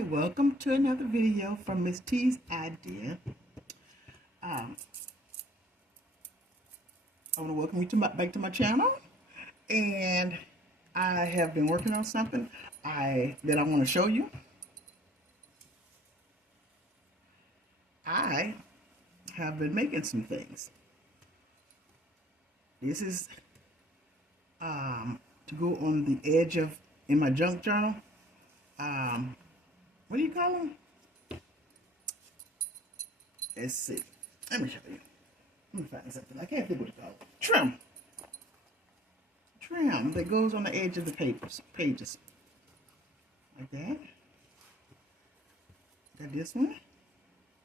Hi, welcome to another video from Miss T's Idea. Um, I want to welcome you back to my channel, and I have been working on something that I want to show you. I have been making some things. This is to go on the edge of in my junk journal. What do you call them? Let's see. Let me show you. Let me find something. I can't think what it's called. Trim. Trim that goes on the edge of the pages. Like that. Got this one.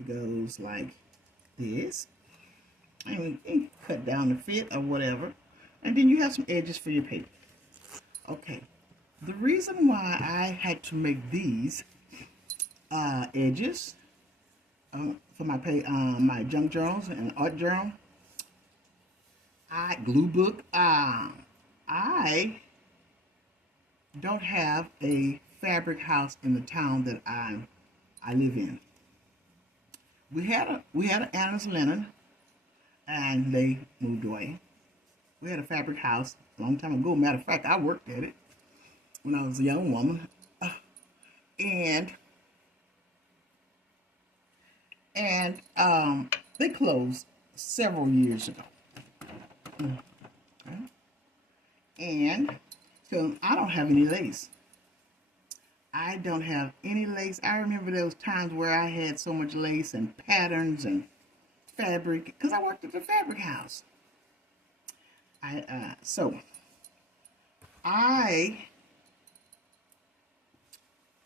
It goes like this. And you can cut down the fit or whatever. And then you have some edges for your paper. Okay. The reason why I had to make these edges for my junk journals and art journal, glue book. I don't have a fabric house in the town that I live in. We had an Anna's Linen, and they moved away. We had a fabric house a long time ago. Matter of fact, I worked at it when I was a young woman, and they closed several years ago. Okay. And so I don't have any lace. I don't have any lace. I remember those times where I had so much lace and patterns and fabric because I worked at the fabric house.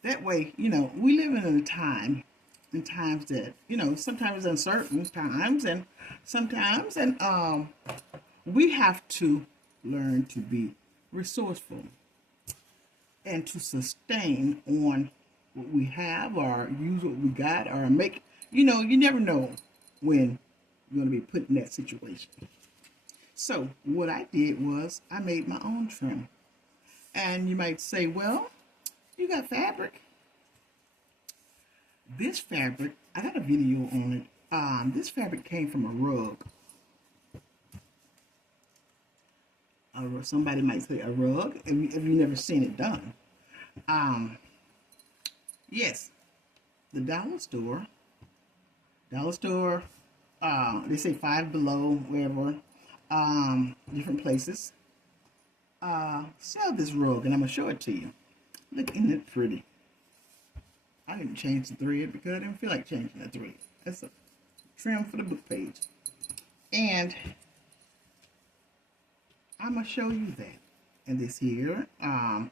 That way, we live in times that, sometimes uncertain times, and sometimes, we have to learn to be resourceful and to sustain on what we have, or use what we got, or make, you never know when you're going to be put in that situation. So what I did was I made my own trim. And you might say, well, you got fabric. This fabric, I got a video on it. This fabric came from a rug. Somebody might say a rug, if you've never seen it done. Yes, the dollar store, they say Five Below, wherever, different places, sell this rug, and I'm going to show it to you. Look, isn't it pretty? I didn't change the thread because I didn't feel like changing the thread. That's a trim for the book page. And I'm going to show you that. And this here, I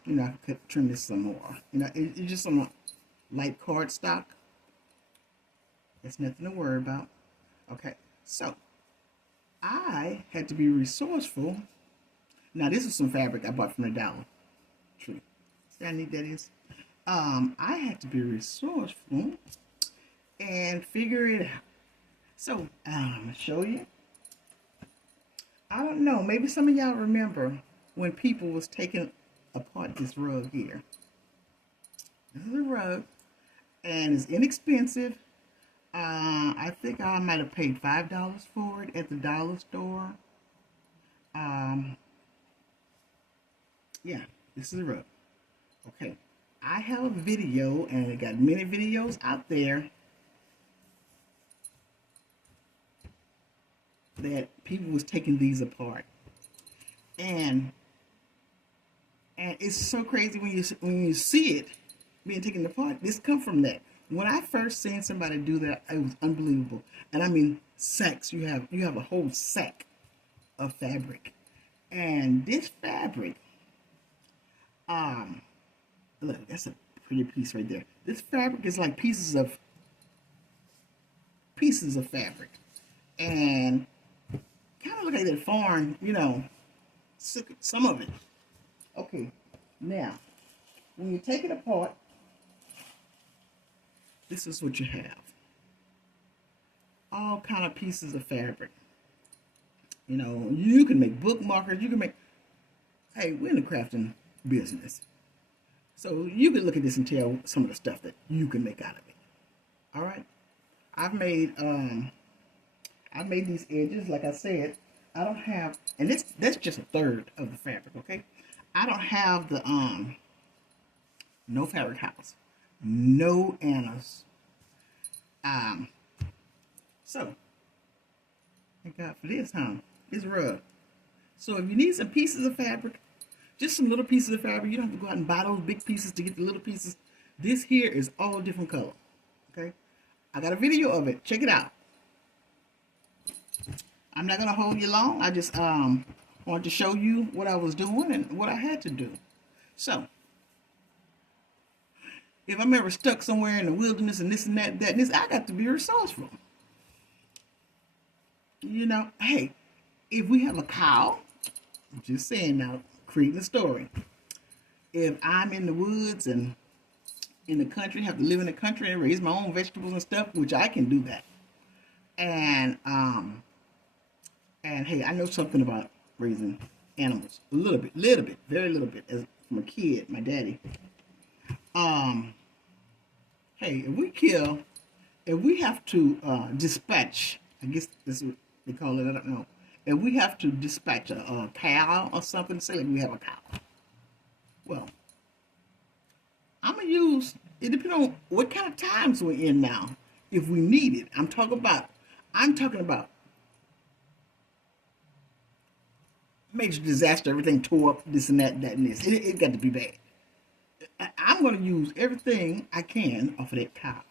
could trim this some more. It's just some light cardstock. There's nothing to worry about. Okay, so I had to be resourceful. Now, this is some fabric I bought from the Dollar Tree. See how neat that is? I had to be resourceful and figure it out. So, I'm going to show you. I don't know, maybe some of y'all remember when people was taking apart this rug here. This is a rug, and it's inexpensive. I think I might have paid $5 for it at the dollar store. Yeah, this is a rug. Okay, I have a video, and I got many videos out there that people was taking these apart, and it's so crazy when you see it being taken apart. This come from that. When I first seen somebody do that, it was unbelievable. And I mean, sacks. You have a whole sack of fabric, and this fabric, look, that's a pretty piece right there. This fabric is like pieces of fabric, and kind of look like that foreign, some of it. Okay, now, when you take it apart, this is what you have. All kind of pieces of fabric. You can make bookmarkers, you can make, hey, we're in the crafting business. So you can look at this and tell some of the stuff that you can make out of it. All right. I've made I've made these edges, like I said. I don't have, and that's just a third of the fabric, okay? I don't have the no fabric house, no annas. Um, so thank God for this, huh? It's rug. So if you need some pieces of fabric, just some little pieces of fabric, you don't have to go out and buy those big pieces to get the little pieces. This here is all different color, okay? I got a video of it. Check it out. I'm not gonna hold you long. I just wanted to show you what I was doing and what I had to do. So, if I'm ever stuck somewhere in the wilderness and this and that and this, I got to be resourceful. You know, hey, if we have a cow, I'm just saying now, creating a story. If I'm in the woods and in the country, have to live in the country and raise my own vegetables and stuff, which I can do that. And hey, I know something about raising animals. A little bit, very little bit. As from a kid, my daddy. Hey, if we have to dispatch, I guess this is what they call it, I don't know. If we have to dispatch a cow or something, say like we have a cow. Well, I'm gonna use, it depends on what kind of times we're in now. If we need it, I'm talking about major disaster, everything tore up, this and that, and this. It got to be bad. I'm going to use everything I can off of that cow.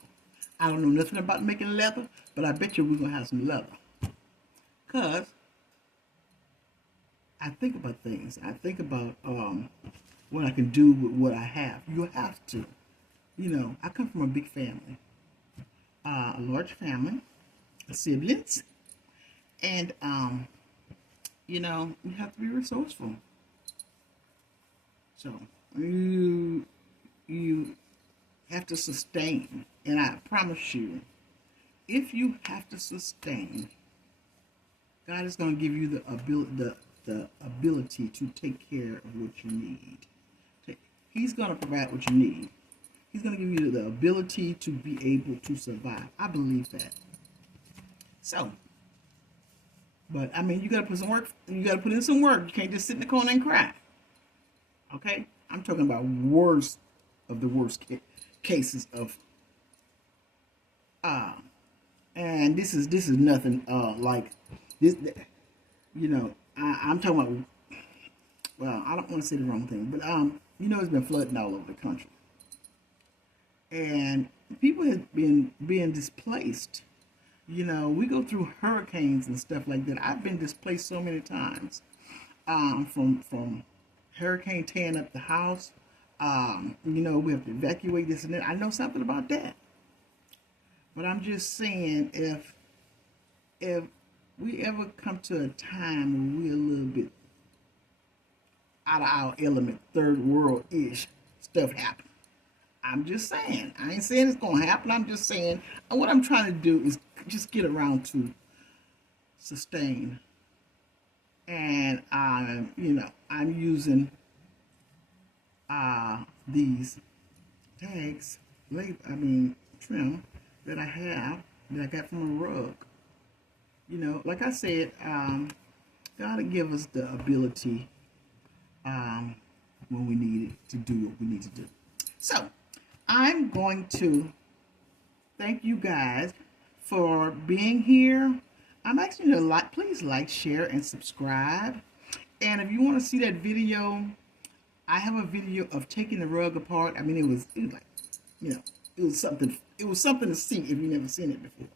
I don't know nothing about making leather, but I bet you we're going to have some leather. Because I think about things. I think about what I can do with what I have. You have to. You know, I come from a big family. A large family, siblings, and you know, you have to be resourceful. So you have to sustain, and I promise you, if you have to sustain, God is going to give you the ability to take care of what you need. He's going to provide what you need. He's going to give you the ability to be able to survive. I believe that. So, but I mean, you got to put some work. You got to put in some work. You can't just sit in the corner and cry. Okay, I'm talking about worst of the worst cases of and this is nothing like this. You know, I'm talking about. Well, I don't want to say the wrong thing, but you know, it's been flooding all over the country, and people have been being displaced. You know, we go through hurricanes and stuff like that. I've been displaced so many times from hurricane tearing up the house. You know, we have to evacuate this and that. I know something about that. But I'm just saying, if we ever come to a time when we're a little bit out of our element, third world-ish stuff happen. I'm just saying. I ain't saying it's gonna happen. I'm just saying. And what I'm trying to do is just get around to sustain. And you know, I'm using these tags, trim that I have that I got from a rug. You know, like I said, God will give us the ability when we need it to do what we need to do. So, I'm going to thank you guys for being here. I'm asking you to please like, share, and subscribe. And if you want to see that video, I have a video of taking the rug apart. I mean, it was like, you know, it was something to see if you've never seen it before.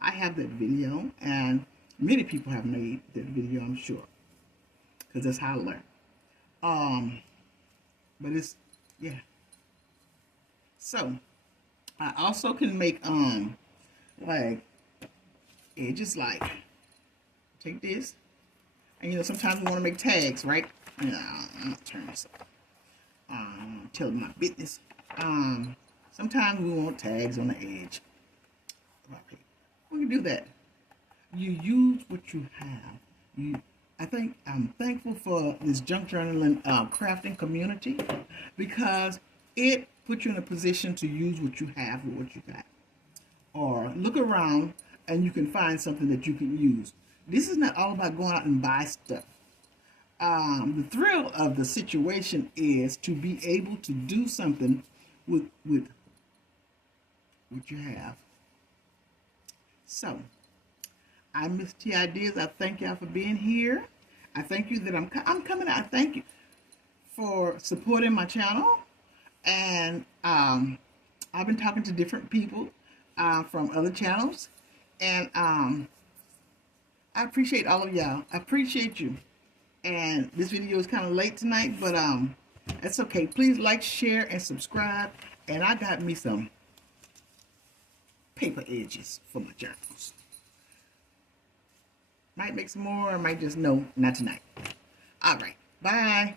I have that video, and many people have made that video, I'm sure, because that's how I learn. But it's, yeah. So, I also can make, like, edges, like, take this, and, you know, sometimes we want to make tags, right? I'm going to turn this up. Tell my business. Sometimes we want tags on the edge. We can do that. You use what you have. I'm thankful for this junk journaling crafting community, because it puts you in a position to use what you have with what you got. Or look around and you can find something that you can use. This is not all about going out and buy stuff. The thrill of the situation is to be able to do something with what you have. So, I Miss T Ideas. I thank y'all for being here. I thank you that I'm coming out. I thank you for supporting my channel. And I've been talking to different people from other channels. And I appreciate all of y'all. I appreciate you. And this video is kind of late tonight, but that's okay. Please like, share, and subscribe. And I got me some paper edges for my journals. Might make some more, I might just no, not tonight. All right, bye.